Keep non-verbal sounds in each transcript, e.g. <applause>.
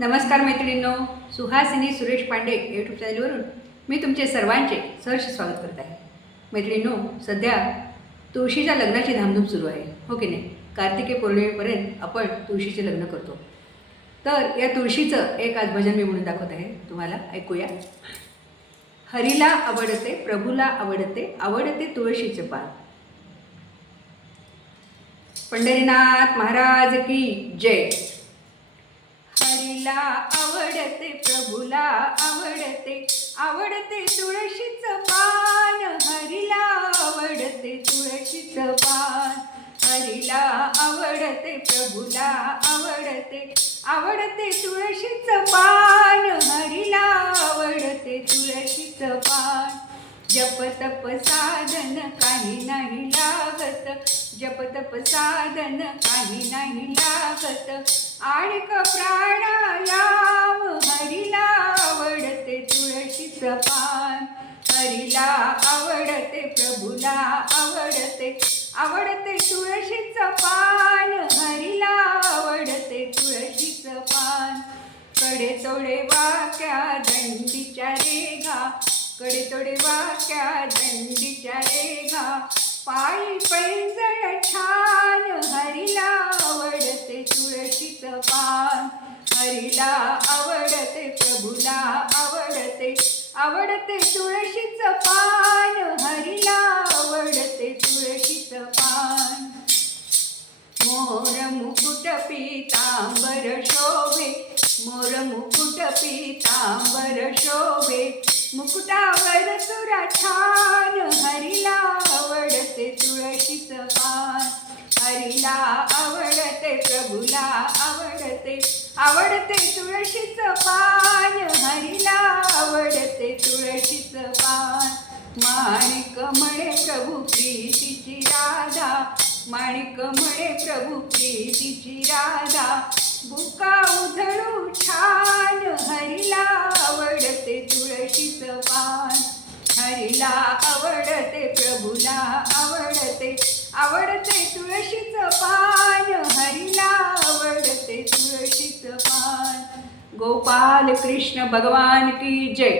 नमस्कार मैत्रिणींनो सुहासिनी सुरेश पांडे यूट्यूब चॅनलवरून मी तुमचे सर्वांचे सहर्ष स्वागत करत आहे. मैत्रिणींनो सध्या तुळशीच्या लग्नाची धामधूम सुरू आहे हो की नाही? कार्तिकी पौर्णिमेपर्यंत आपण तुळशीचे लग्न करतो. तर या तुळशीचं एक आज भजन मी म्हणून दाखवत आहे तुम्हाला ऐकूया. हरीला आवडते प्रभूला आवडते आवडते तुळशीचं पान. पंढरीनाथ महाराज की जय. हरीला आवडते प्रभूला आवडते आवडते तुळशीचं पान. हरीला आवडते तुळशीचं पान. हरीला आवडते प्रभूला आवडते आवडते तुळशीचं पान. हरीला आवडते तुळशीचं पान. जप तप साधन काही नाही लागत. जप तप साधन काही नाही लागत. आणिक प्राणायाम हरीला आवडते तुळशीचं पान. हरीला आवडते प्रभूला आवडते आवडते तुळशीचं पान. हरीला आवडते तुळशीचं पान. कडे तोडे वाक्या दंडीच्या रेघा कडे तोडे वाक्या दंडीच्या रेघा. पायी पैंजण छान तुळशीचं पान हरीला आवडते प्रभूला आवडते आवडते तुळशीचं पान. हरीला आवडते तुळशीचं पान. मोर मुकुट पितांबर शोभे मोर मुकुट पितांबर शोभे. मुकुटावर तुरा छान आवडते आवडते आवडते तुळशीचं पान. हरीला आवडते तुळशीचं पान. माणिक म्हणे प्रभू प्रीतीची राधा. माणिक म्हणे प्रभू प्रीतीची राधा. बुका उधळू छान. हरीला आवडते तुळशीचं पान. हरीला आवडते प्रभूला आवडते आवडते तुळशीचं पान. गोपाल कृष्ण भगवान की जय.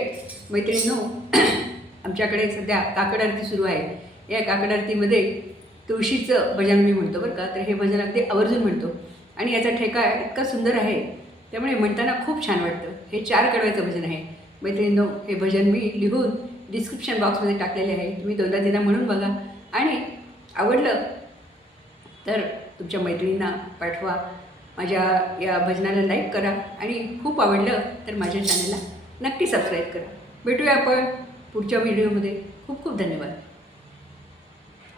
मैत्रिणींनो <clears throat> आमच्याकडे सध्या काकड आरती सुरू आहे. या काकड आरतीमध्ये तुळशीचं भजन मी म्हणतो बरं का तर हे भजन अगदी आवर्जून म्हणतो. आणि याचा ठेका इतका सुंदर आहे त्यामुळे म्हणताना खूप छान वाटतं. हे चार कडव्याचं भजन आहे. मैत्रिणींनो हे भजन मी लिहून डिस्क्रिप्शन बॉक्समध्ये टाकलेले आहे. तुम्ही दोनदा दिना म्हणून बघा. आणि आवडलं तर तुमच्या मैत्रिणींना पाठवा. माझ्या या भजनाला लाईक करा आणि खूप आवडलं तर माझ्या चॅनलला नक्की सबस्क्राईब करा. भेटूया आपण पुढच्या व्हिडिओमध्ये खूप खूप धन्यवाद.